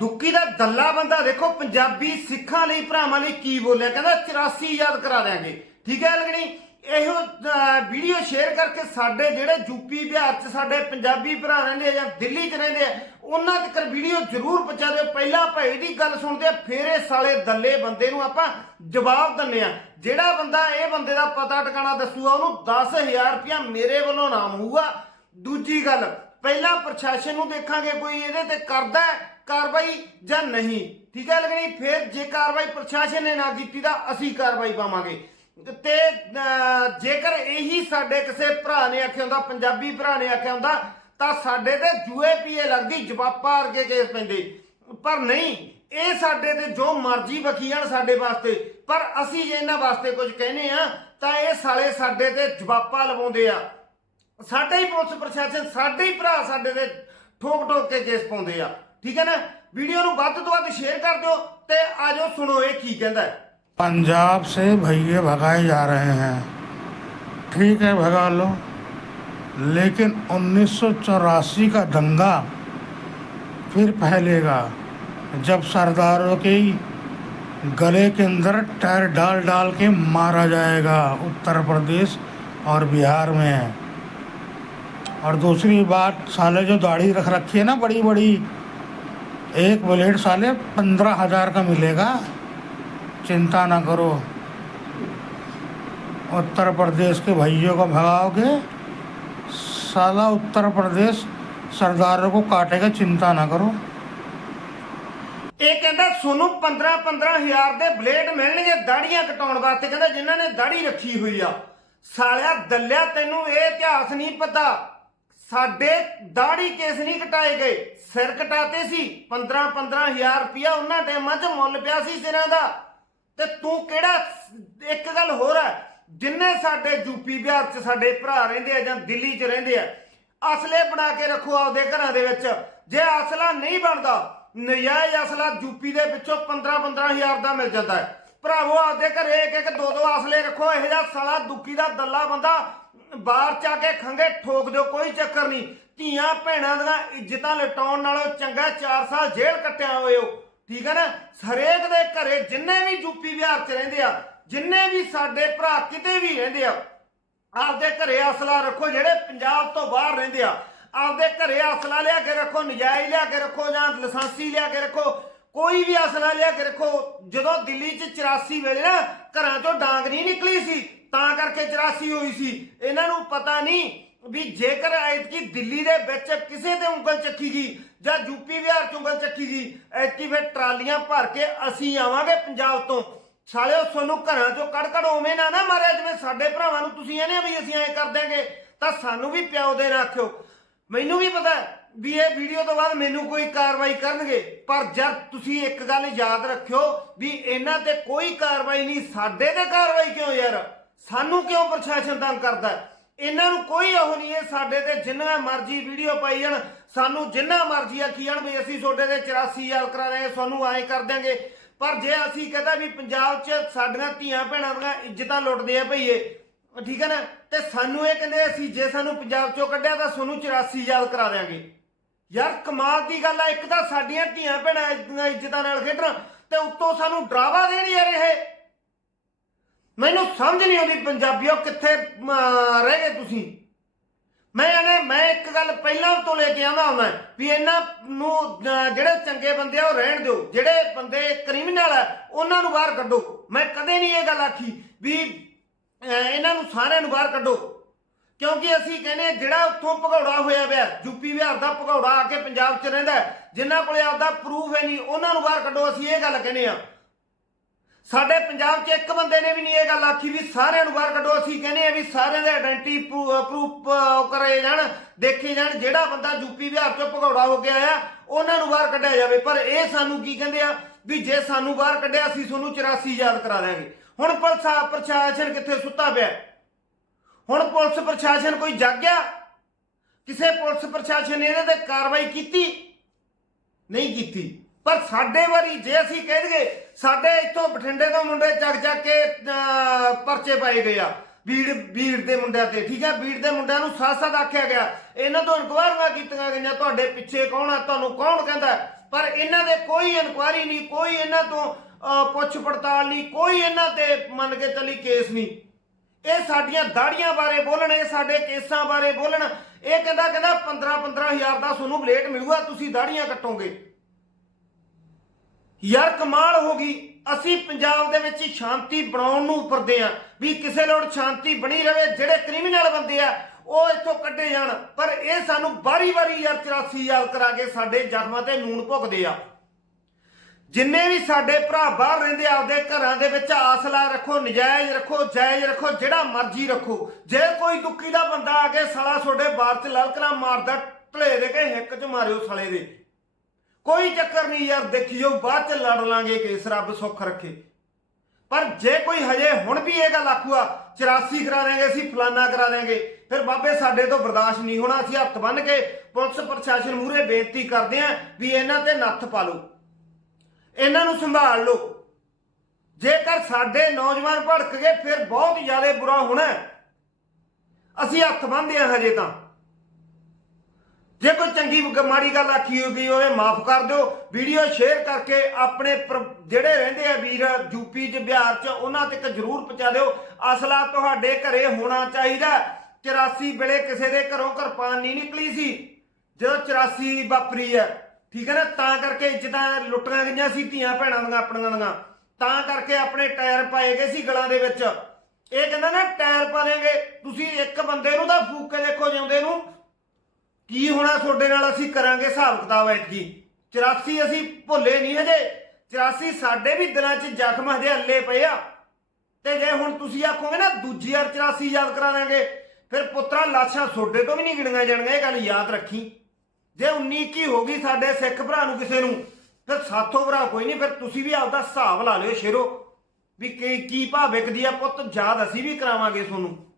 ਦੁੱਕੀ ਦਾ ਦੱਲਾ ਬੰਦਾ ਦੇਖੋ, ਪੰਜਾਬੀ ਸਿੱਖਾਂ ਲਈ, ਭਰਾਵਾਂ ਲਈ ਕੀ ਬੋਲਿਆ? ਕਹਿੰਦਾ 84 ਯਾਦ ਕਰਾ ਦਿਆਂਗੇ। ਠੀਕ ਹੈ ਲਗਣੀ ਇਹੋ ਵੀਡੀਓ ਸ਼ੇਅਰ ਕਰਕੇ ਸਾਡੇ ਜਿਹੜੇ ਯੂਪੀ ਬਿਹਾਰ ਚ ਸਾਡੇ ਪੰਜਾਬੀ ਭਰਾ ਰਹਿੰਦੇ ਆ ਜਾਂ ਦਿੱਲੀ ਚ ਰਹਿੰਦੇ ਆ, ਉਹਨਾਂ ਤੱਕ ਵੀਡੀਓ ਜ਼ਰੂਰ ਪਹੁੰਚਾ ਦਿਓ। ਪਹਿਲਾਂ ਭਾਈ ਦੀ ਗੱਲ ਸੁਣਦੇ ਆ, ਫਿਰ ਇਹ ਸਾਲੇ ਦੱਲੇ ਬੰਦੇ ਨੂੰ ਆਪਾਂ ਜਵਾਬ ਦਿੰਨੇ ਆ। ਜਿਹੜਾ ਬੰਦਾ ਇਹ ਬੰਦੇ ਦਾ ਪਤਾ ਟਿਕਾਣਾ ਦੱਸੂਗਾ, ਉਹਨੂੰ 10000 ਰੁਪਇਆ ਮੇਰੇ ਵੱਲੋਂ ਨਾਮ ਹੋਊਗਾ। ਦੂਜੀ ਗੱਲ ਪਹਿਲਾਂ ਪ੍ਰਸ਼ਾਸਨ ਨੂੰ ਦੇਖਾਂਗੇ, ਕੋਈ ਇਹਦੇ ਤੇ ਕਰਦਾ ਕਾਰਵਾਈ ਜਾਂ ਨਹੀਂ। ਠੀਕ ਹੈ ਲੱਗਣੀ ਫਿਰ ਜੇ ਕਾਰਵਾਈ ਪ੍ਰਸ਼ਾਸਨ ਨੇ ਨਾ ਕੀਤੀ ਤਾਂ ਅਸੀਂ ਕਾਰਵਾਈ ਪਾਵਾਂਗੇ। ਤੇ ਜੇਕਰ ਇਹੀ ਸਾਡੇ ਕਿਸੇ ਭਰਾ ਨੇ ਆਖਿਆ ਹੁੰਦਾ, ਪੰਜਾਬੀ ਭਰਾ ਨੇ ਆਖਿਆ ਹੁੰਦਾ, ਤਾਂ ਸਾਡੇ ਤੇ ਜੂਏ ਯੂਏਪੀਏ ਲੱਗਦੀ, ਜਵਾਪਾ ਵਰਗੇ ਕੇਸ ਪੈਂਦੇ। ਪਰ ਨਹੀਂ, ਇਹ ਸਾਡੇ ਤੇ ਜੋ ਮਰਜ਼ੀ ਵਕੀ ਜਾਣ ਸਾਡੇ ਵਾਸਤੇ, ਪਰ ਅਸੀਂ ਜੇ ਇਹਨਾਂ ਵਾਸਤੇ ਕੁਝ ਕਹਿੰਦੇ ਆ ਤਾਂ ਇਹ ਸਾਲੇ ਸਾਡੇ ਤੇ ਜਵਾਪਾ ਲਵਾਉਂਦੇ ਆ। ਸਾਡੇ ਹੀ ਪੁਲਿਸ ਪ੍ਰਸ਼ਾਸਨ ਸਾਡੇ ਹੀ ਭਰਾ ਸਾਡੇ ਤੇ ਠੋਕ ਠੋਕ ਕੇ ਕੇਸ ਪਾਉਂਦੇ ਆ ਠੀਕ ਹੈ ਨਾ ਵੀਡੀਓ ਨੂੰ ਵੱਧ ਤੋਂ ਵੱਧ ਸ਼ੇਅਰ ਕਰ ਦਿਓ ਤੇ ਆਜੋ ਸੁਣੋ ਇਹ ਕੀ ਕਹਿੰਦਾ ਹੈ पंजाब से भैये भगाए जा रहे हैं ठीक है भगा लो लेकिन 1984 का दंगा फिर फैलेगा जब सरदारों के गले के अंदर टायर डाल डाल के मारा जाएगा उत्तर प्रदेश और बिहार में और दूसरी बात साले जो दाढ़ी रख रखी है ना बड़ी बड़ी एक ब्लेड साले पंद्रह हजार का मिलेगा चिंता ना करो उत्तर प्रदेश के भाइयों को भगाओगे साला उत्तर प्रदेश सरदारों को काटेगा चिंता ना करो ਇਹ ਕਹਿੰਦਾ ਤੁਹਾਨੂੰ 15 15000 ਦੇ ਬਲੇਡ ਮਿਲਣਗੇ ਦਾੜੀਆਂ ਕਟਾਉਣ ਵਾਸਤੇ ਕਹਿੰਦਾ ਜਿਨ੍ਹਾਂ ਨੇ ਦਾੜੀ ਰੱਖੀ ਹੋਈ ਆ ਸਾਲਿਆ ਦੱਲਿਆ ਤੈਨੂੰ ਇਹ ਇਤਿਹਾਸ ਨਹੀਂ ਪਤਾ ਸਾਡੇ ਦਾੜੀ ਕੇਸ ਨਹੀਂ ਕਟਾਏ ਗਏ। ਸਿਰ ਕਟਾਤੇ ਸੀ 15 15000 ਰੁਪਇਆ ਉਹਨਾਂ ਟਾਈਮਾਂ 'ਚ ਮੁੱਲ ਪਿਆ ਸੀ ਸਿਰਾਂ ਦਾ। ਤੇ ਤੂੰ ਕਿਹੜਾ ਇੱਕ ਗੱਲ ਹੋਰ ਹੈ, ਜਿੰਨੇ ਸਾਡੇ ਯੂਪੀ ਬਿਹਾਰ 'ਚ ਸਾਡੇ ਭਰਾ ਰਹਿੰਦੇ ਆ ਜਾਂ ਦਿੱਲੀ 'ਚ ਰਹਿੰਦੇ ਆ, ਅਸਲੇ ਬਣਾ ਕੇ ਰੱਖੋ ਆਪਦੇ ਘਰਾਂ ਦੇ ਵਿੱਚ। ਜੇ ਅਸਲਾ ਨਹੀਂ ਬਣਦਾ, ਨਜਾਇਜ਼ ਅਸਲਾ ਯੂਪੀ ਦੇ ਵਿੱਚੋਂ 15 15000 ਦਾ ਮਿਲ ਜਾਂਦਾ ਹੈ। ਭਰਾਵੋ, ਆਪਦੇ ਘਰੇ ਇੱਕ ਇੱਕ, ਦੋ ਦੋ ਅਸਲੇ ਰੱਖੋ, ਇਹੋ ਜਿਹਾ ਸਾਲਾ ਦੁੱਕੀ ਦਾ ਦੱਲਾ ਬੰਦਾ ਬਾਹਰ ਚ ਆ ਕੇ ਖੰਗੇ ਠੋਕ ਦਿਓ, ਕੋਈ ਚੱਕਰ ਨਹੀਂ। ਧੀਆਂ ਭੈਣਾਂ ਦੀਆਂ ਇੱਜ਼ਤਾਂ ਲਟਾਉਣ ਨਾਲੋਂ ਚੰਗਾ 4 ਸਾਲ ਜੇਲ੍ਹ ਕੱਟਿਆ ਹੋਏ ਹੋ। ਠੀਕ ਹੈ ਨਾ? ਹਰੇਕ ਦੇ ਘਰੇ ਜਿੰਨੇ ਵੀ ਯੂਪੀ ਬਿਹਾਰ ਚ ਰਹਿੰਦੇ ਆ, ਜਿੰਨੇ ਵੀ ਸਾਡੇ ਭਰਾ ਕਿਤੇ ਵੀ ਰਹਿੰਦੇ ਆ, ਆਪਦੇ ਘਰੇ ਅਸਲਾ ਰੱਖੋ, ਜਿਹੜੇ ਪੰਜਾਬ ਤੋਂ ਬਾਹਰ ਰਹਿੰਦੇ ਆ। ਆਪਦੇ ਘਰੇ ਅਸਲਾ ਲਿਆ ਕੇ ਰੱਖੋ, ਨਜਾਇਜ਼ ਲਿਆ ਕੇ ਰੱਖੋ ਜਾਂ ਲਾਇਸੈਂਸੀ ਲਿਆ ਕੇ ਰੱਖੋ, ਕੋਈ ਵੀ ਅਸਲਾ ਲਿਆ ਕੇ ਰੱਖੋ। ਜਦੋਂ ਦਿੱਲੀ 'ਚ 84 ਵੇਲੇ ਨਾ ਘਰਾਂ 'ਚੋਂ ਡਾਂਗ ਨਹੀਂ ਨਿਕਲੀ ਸੀ ਤਾਂ ਕਰਕੇ 84 ਹੋਈ ਸੀ। ਇਹਨਾਂ ਨੂੰ ਪਤਾ ਨਹੀਂ ਵੀ ਜੇਕਰ ਐਤਕੀ ਦਿੱਲੀ ਦੇ ਵਿੱਚ ਕਿਸੇ ਤੇ ਉਂਗਲ ਚੱਕੀ ਗਈ ਜਾਂ ਯੂਪੀ ਬਿਹਾਰ 'ਚ ਉਂਗਲ ਚੱਕੀ ਗਈ, ਐਤਕੀ ਫਿਰ ਟਰਾਲੀਆਂ ਭਰ ਕੇ ਅਸੀਂ ਆਵਾਂਗੇ ਪੰਜਾਬ ਤੋਂ। ਸਾਲਿਓ ਤੁਹਾਨੂੰ ਘਰਾਂ 'ਚੋਂ ਕੱਢ ਕੱਢ ਉਵੇਂ ਨਾ ਨਾ ਮਾਰਿਆ ਜਿਵੇਂ, ਸਾਡੇ ਭਰਾਵਾਂ ਨੂੰ ਤੁਸੀਂ ਇਹਨੇ ਵੀ ਅਸੀਂ ਐਂ ਕਰ ਦਿਆਂਗੇ, ਤਾਂ ਸਾਨੂੰ ਵੀ ਪਿਓ ਦੇ ਨਾ ਆਖਿਓ ਮੈਨੂੰ ਵੀ ਪਤਾ ਵੀ ਇਹ ਵੀਡੀਓ ਤੋਂ ਬਾਅਦ ਮੈਨੂੰ ਕੋਈ ਕਾਰਵਾਈ ਕਰਨਗੇ, ਪਰ ਜਦ ਤੁਸੀਂ ਇੱਕ ਗੱਲ ਯਾਦ ਰੱਖਿਓ ਵੀ ਇਹਨਾਂ ਤੇ ਕੋਈ ਕਾਰਵਾਈ ਨਹੀਂ, ਸਾਡੇ ਤੇ ਕਾਰਵਾਈ ਕਿਉਂ ਯਾਰ? ਸਾਨੂੰ ਕਿਉਂ ਪ੍ਰਸ਼ਾਸਨ ਤੰਗ ਕਰਦਾ ਹੈ? ਇਹਨਾਂ ਨੂੰ ਕੋਈ ਉਹ ਨਹੀਂ ਇਹ ਸਾਡੇ ਤੇ ਜਿੰਨਾ ਮਰਜ਼ੀ ਵੀਡੀਓ ਪਾਈ ਜਾਣ, ਸਾਨੂੰ ਜਿੰਨਾ ਮਰਜ਼ੀ ਆਖੀ ਜਾਣ ਵੀ ਅਸੀਂ ਤੁਹਾਡੇ ਤੇ 84000 ਕਰਾ ਰਹੇ ਹਾਂ ਤੁਹਾਨੂੰ ਐਂ ਕਰ ਦਿਆਂਗੇ। ਪਰ ਜੇ ਅਸੀਂ ਕਹਦਾ ਵੀ ਪੰਜਾਬ 'ਚ ਸਾਡੀਆਂ ਧੀਆਂ ਭੈਣਾਂ ਦੀਆਂ ਇੱਜ਼ਤਾਂ ਲੁੱਟਦੇ ਆ ਭਈਏ, ਠੀਕ ਹੈ ਨਾ? ਤੇ ਸਾਨੂੰ ਇਹ ਕਹਿੰਦੇ ਅਸੀਂ ਜੇ ਸਾਨੂੰ ਪੰਜਾਬ 'ਚੋਂ ਕੱਢਿਆ ਤਾਂ ਤੁਹਾਨੂੰ 84000 ਕਰਾ ਦਿਆਂਗੇ। ਯਾਰ ਕਮਾਲ ਦੀ ਗੱਲ ਆ, ਇੱਕ ਤਾਂ ਸਾਡੀਆਂ ਧੀਆਂ ਭੈਣਾਂ ਦੀਆਂ ਇੱਜ਼ਤਾਂ ਨਾਲ ਖੇਡਣ ਤੇ ਉੱਤੋਂ ਸਾਨੂੰ ਡਰਾਵਾ ਦੇਣ ਯਾਰ ਇਹ। ਮੈਨੂੰ ਸਮਝ ਨਹੀਂ ਆਉਂਦੀ ਪੰਜਾਬੀਓ ਕਿੱਥੇ ਅਮ, ਰਹਿ ਗਏ ਤੁਸੀਂ। ਮੈਂ ਇਹਨੇ ਮੈਂ ਇੱਕ ਗੱਲ ਪਹਿਲਾਂ ਤੋਂ ਲੈ ਕੇ ਆਉਂਦਾ ਹੁੰਦਾ ਵੀ ਇਹਨਾਂ ਨੂੰ ਅਹ, ਜਿਹੜੇ ਚੰਗੇ ਬੰਦੇ ਆ ਉਹ ਰਹਿਣ ਦਿਓ। ਜਿਹੜੇ ਬੰਦੇ ਕ੍ਰਿਮੀਨਲ ਆ ਉਹਨਾਂ ਨੂੰ ਬਾਹਰ ਕੱਢੋ। ਮੈਂ ਕਦੇ ਨਹੀਂ ਇਹ ਗੱਲ ਆਖੀ ਵੀ ਅਹ, ਇਹਨਾਂ ਨੂੰ ਸਾਰਿਆਂ ਨੂੰ ਬਾਹਰ ਕੱਢੋ। ਕਿਉਂਕਿ ਅਸੀਂ ਕਹਿੰਦੇ ਹਾਂ, ਜਿਹੜਾ ਉੱਥੋਂ ਭਗੌੜਾ ਹੋਇਆ ਪਿਆ ਯੂਪੀ ਬਿਹਾਰ ਦਾ ਭਗੌੜਾ ਆ ਕੇ ਪੰਜਾਬ 'ਚ ਰਹਿੰਦਾ ਹੈ, ਜਿਨ੍ਹਾਂ ਕੋਲੇ ਆਪਦਾ ਪ੍ਰੂਫ ਹੈ ਨਹੀਂ ਉਹਨਾਂ ਨੂੰ ਬਾਹਰ ਕੱਢੋ ਅਸੀਂ ਇਹ ਗੱਲ ਕਹਿੰਦੇ ਆ ਸਾਡੇ ਪੰਜਾਬ 'ਚ ਇੱਕ ਬੰਦੇ ਨੇ ਵੀ ਨਹੀਂ ਇਹ ਗੱਲ ਆਖੀ ਵੀ ਸਾਰਿਆਂ ਨੂੰ ਬਾਹਰ ਕੱਢੋ। ਅਸੀਂ ਕਹਿੰਦੇ ਆ ਵੀ ਸਾਰਿਆਂ ਦੇ ਆਇਡੈਂਟੀ ਪ੍ਰੂਫ ਕਰਾਏ ਜਾਣ, ਦੇਖੇ ਜਾਣ, ਜਿਹੜਾ ਬੰਦਾ ਯੂਪੀ ਬਿਹਾਰ 'ਚੋਂ ਭਗੌੜਾ ਹੋ ਕੇ ਆਇਆ, ਉਹਨਾਂ ਨੂੰ ਬਾਹਰ ਕੱਢਿਆ ਜਾਵੇ। ਪਰ ਇਹ ਸਾਨੂੰ ਕੀ ਕਹਿੰਦੇ ਆ? ਵੀ ਜੇ ਸਾਨੂੰ ਬਾਹਰ ਕੱਢਿਆ, ਅਸੀਂ ਤੁਹਾਨੂੰ 84 ਯਾਦ ਕਰਾ ਦਿਆਂਗੇ। ਹੁਣ ਪੁਲਿਸ ਪ੍ਰਸ਼ਾਸਨ ਕਿੱਥੇ ਸੁੱਤਾ ਪਿਆ? ਹੁਣ ਪੁਲਿਸ ਪ੍ਰਸ਼ਾਸਨ ਕੋਈ ਜਾਗਿਆ? ਕਿਸੇ ਪੁਲਿਸ ਪ੍ਰਸ਼ਾਸਨ ਨੇ ਇਹਦੇ ਤੇ ਕਾਰਵਾਈ ਕੀਤੀ? ਨਹੀਂ ਕੀਤੀ। ਪਰ ਸਾਡੇ ਵਾਰੀ ਜੇ ਅਸੀਂ ਕਹਿ ਦਈਏ ਸਾਡੇ ਇੱਥੋਂ ਬਠਿੰਡੇ ਤੋਂ ਮੁੰਡੇ ਚੱਕ ਚੱਕ ਕੇ ਅਹ, ਪਰਚੇ ਪਾਏ ਗਏ ਆ। ਬੀੜ ਬੀੜ ਦੇ ਮੁੰਡਿਆਂ ਤੇ ਠੀਕ ਹੈ ਬੀੜ ਦੇ ਮੁੰਡਿਆਂ ਨੂੰ ਸਾਥ ਸਾਥ ਆਖਿਆ ਗਿਆ। ਇਹਨਾਂ ਤੋਂ ਇਨਕੁਆਇਰੀਆਂ ਕੀਤੀਆਂ ਗਈਆਂ ਤੁਹਾਡੇ ਪਿੱਛੇ ਕੌਣ ਆ ਤੁਹਾਨੂੰ ਕੌਣ ਕਹਿੰਦਾ? ਹੈ? ਪਰ ਇਹਨਾਂ ਦੇ ਕੋਈ ਇਨਕੁਆਇਰੀ ਨਹੀਂ ਕੋਈ ਇਹਨਾਂ ਤੋਂ ਅਹ, ਪੁੱਛ ਪੜਤਾਲ ਨਹੀਂ ਕੋਈ ਇਹਨਾਂ ਤੇ ਮੰਨ ਕੇ ਚੱਲੀ ਕੇਸ ਨਹੀਂ। ਇਹ ਸਾਡੀਆਂ ਦਾੜੀਆਂ ਬਾਰੇ ਬੋਲਣ ਇਹ ਸਾਡੇ ਕੇਸਾਂ ਬਾਰੇ ਬੋਲਣ। ਇਹ ਕਹਿੰਦਾ ਕਹਿੰਦਾ 15 15000 ਦਾ ਤੁਹਾਨੂੰ ਬਲੇਟ ਮਿਲੂਗਾ ਤੁਸੀਂ ਦਾੜੀਆਂ ਕੱਟੋਗੇ। ਯਾਰ ਕਮਾਲ ਹੋ ਗਈ। ਅਸੀਂ ਪੰਜਾਬ ਦੇ ਵਿੱਚ ਸ਼ਾਂਤੀ ਬਣਾਉਣ ਨੂੰ ਉੱਪਰਦੇ ਆ ਵੀ ਕਿਸੇ ਲੋੜ ਸ਼ਾਂਤੀ ਬਣੀ ਰਵੇ, ਜਿਹੜੇ ਕ੍ਰਿਮੀਨਲ ਬੰਦੇ ਆ, ਉਹ ਇੱਥੋਂ ਕੱਢੇ ਜਾਣ। ਪਰ ਇਹ ਸਾਨੂੰ ਵਾਰੀ-ਵਾਰੀ ਯਾਰ 84 ਯਾਦ ਕਰਾ ਕੇ ਸਾਡੇ ਜ਼ਖਮਾਂ ਤੇ ਨੂਨ ਭੁਗਦੇ ਆ। ਜਿੰਨੇ ਵੀ ਸਾਡੇ ਭਰਾ ਬਾਹਰ ਰਹਿੰਦੇ ਆਪਦੇ ਘਰਾਂ ਦੇ ਵਿੱਚ ਆਸਲਾ ਰੱਖੋ, ਨਜਾਇਜ਼ ਰੱਖੋ, ਜਾਇਜ਼ ਰੱਖੋ, ਜਿਹੜਾ ਮਰਜ਼ੀ ਰੱਖੋ। ਜੇ ਕੋਈ ਦੁੱਖੀ ਦਾ ਬੰਦਾ ਆ ਕੇ ਸਾਲਾ ਤੁਹਾਡੇ ਬਾਰ ਚ ਲਲਕਣਾ ਮਾਰਦਾ, ਢਲੇ ਦੇ ਕੇ ਹਿੱਕ 'ਚ ਮਾਰਿਓ ਸਾਲੇ ਦੇ। ਕੋਈ ਚੱਕਰ ਨਹੀਂ ਯਾਰ, ਦੇਖਿਓ, ਬਾਅਦ 'ਚ ਲੜ ਲਾਂਗੇ ਕੇਸ, ਰੱਬ ਸੁੱਖ ਰੱਖੇ। ਪਰ ਜੇ ਕੋਈ ਹਜੇ ਹੁਣ ਵੀ ਇਹ ਗੱਲ ਆਖੂਆ 84 ਕਰਾ ਦੇਾਂਗੇ ਅਸੀਂ, ਫਲਾਨਾ ਕਰਾ ਦੇਾਂਗੇ ਫਿਰ ਬਾਬੇ ਸਾਡੇ ਤੋਂ ਬਰਦਾਸ਼ਤ ਨਹੀਂ ਹੋਣਾ, ਅਸੀਂ ਹੱਥ ਬੰਨ ਕੇ ਪੁਲਿਸ ਪ੍ਰਸ਼ਾਸਨ ਮੂਹਰੇ ਬੇਨਤੀ ਕਰਦੇ ਆਂ ਵੀ ਇਹਨਾਂ ਤੇ ਨੱਥ ਪਾ ਲਓ। ਇਹਨਾਂ ਨੂੰ ਸੰਭਾਲ ਲਓ। ਜੇਕਰ ਸਾਡੇ ਨੌਜਵਾਨ ਭੜਕ ਗਏ, ਫਿਰ ਬਹੁਤ ਜ਼ਿਆਦਾ ਬੁਰਾ ਹੋਣਾ। ਅਸੀਂ ਹੱਥ ਬੰਨ੍ਹਦੇ ਹਾਂ ਹਜੇ ਤਾਂ। ਜੇ ਕੋਈ ਚੰਗੀ ਮਾੜੀ ਗੱਲ ਆਖੀ ਹੋ ਗਈ ਹੋਵੇ, ਮਾਫ ਕਰ ਦਿਓ। ਵੀਡੀਓ ਸ਼ੇਅਰ ਕਰਕੇ ਆਪਣੇ ਜਿਹੜੇ ਰਹਿੰਦੇ ਆ ਵੀਰ ਯੂਪੀ 'ਚ, ਬਿਹਾਰ 'ਚ, ਉਹਨਾਂ ਤੱਕ ਜਰੂਰ ਪਹੁੰਚਾ ਦਿਓ। ਅਸਲਾ ਤੁਹਾਡੇ ਘਰੇ ਹੋਣਾ ਚਾਹੀਦਾ। 84 ਵੇਲੇ ਕਿਸੇ ਦੇ ਘਰੋਂ ਕਿਰਪਾਨ ਨਹੀਂ ਨਿਕਲੀ ਸੀ। ਜਦੋਂ 84 ਵਾਪਰੀ ਹੈ, ਠੀਕ ਹੈ ਨਾ? ਤਾਂ ਕਰਕੇ ਇੱਜ਼ਤਾਂ ਲੁੱਟੀਆਂ ਗਈਆਂ ਸੀ, ਧੀਆਂ ਭੈਣਾਂ ਦੀਆਂ, ਆਪਣੀਆਂ ਦੀਆਂ। ਤਾਂ ਕਰਕੇ ਆਪਣੇ ਟਾਇਰ ਪਾਏ ਗਏ ਸੀ ਗਲਾਂ ਦੇ ਵਿੱਚ। ਇਹ ਕਹਿੰਦਾ ਨਾ, ਟਾਇਰ ਪਾ ਦੇਂਗੇ ਤੁਸੀਂ ਇੱਕ ਬੰਦੇ ਨੂੰ ਤਾਂ ਫੂਕ ਕੇ ਦੇਖੋ ਜਿਉਂਦੇ ਨੂੰ। ਕੀ ਹੋਣਾ ਤੁਹਾਡੇ ਨਾਲ? ਅਸੀਂ ਕਰਾਂਗੇ ਹਿਸਾਬ ਕਿਤਾਬ ਐਤਕੀ। 84 ਅਸੀਂ ਭੁੱਲੇ ਨਹੀਂ ਹਜੇ। 84 ਸਾਡੇ ਵੀ ਦਿਲਾਂ 'ਚ ਜ਼ਖਮ ਹਜੇ ਹੱਲੇ ਪਏ ਆ। ਤੇ ਜੇ ਹੁਣ ਤੁਸੀਂ ਆਖੋਗੇ ਨਾ, ਦੂਜੀ ਵਾਰ 84 ਯਾਦ ਕਰਾ ਦਾਂਗੇ ਫਿਰ ਪੁੱਤਰਾ, ਲਾਸ਼ਾਂ ਤੁਹਾਡੇ ਤੋਂ ਵੀ ਨਹੀਂ ਗਿਣੀਆਂ ਜਾਣਗੀਆਂ, ਇਹ ਗੱਲ ਯਾਦ ਰੱਖੀ। ਜੇ 19 ਕੀ ਹੋ ਗਈ ਸਾਡੇ ਸਿੱਖ ਭਰਾ ਨੂੰ ਕਿਸੇ ਨੂੰ, ਫਿਰ ਸਾਥੋਂ ਭਰਾ ਕੋਈ ਨਹੀਂ, ਫਿਰ ਤੁਸੀਂ ਵੀ ਆਪਦਾ ਹਿਸਾਬ ਲਾ ਲਿਓ ਸ਼ੇਰੋ। ਵੀ ਕੀ ਕੀ ਭਾਅ ਵਿਕਦੀ ਆ ਪੁੱਤ, ਯਾਦ ਅਸੀਂ ਵੀ ਕਰਾਵਾਂਗੇ ਤੁਹਾਨੂੰ।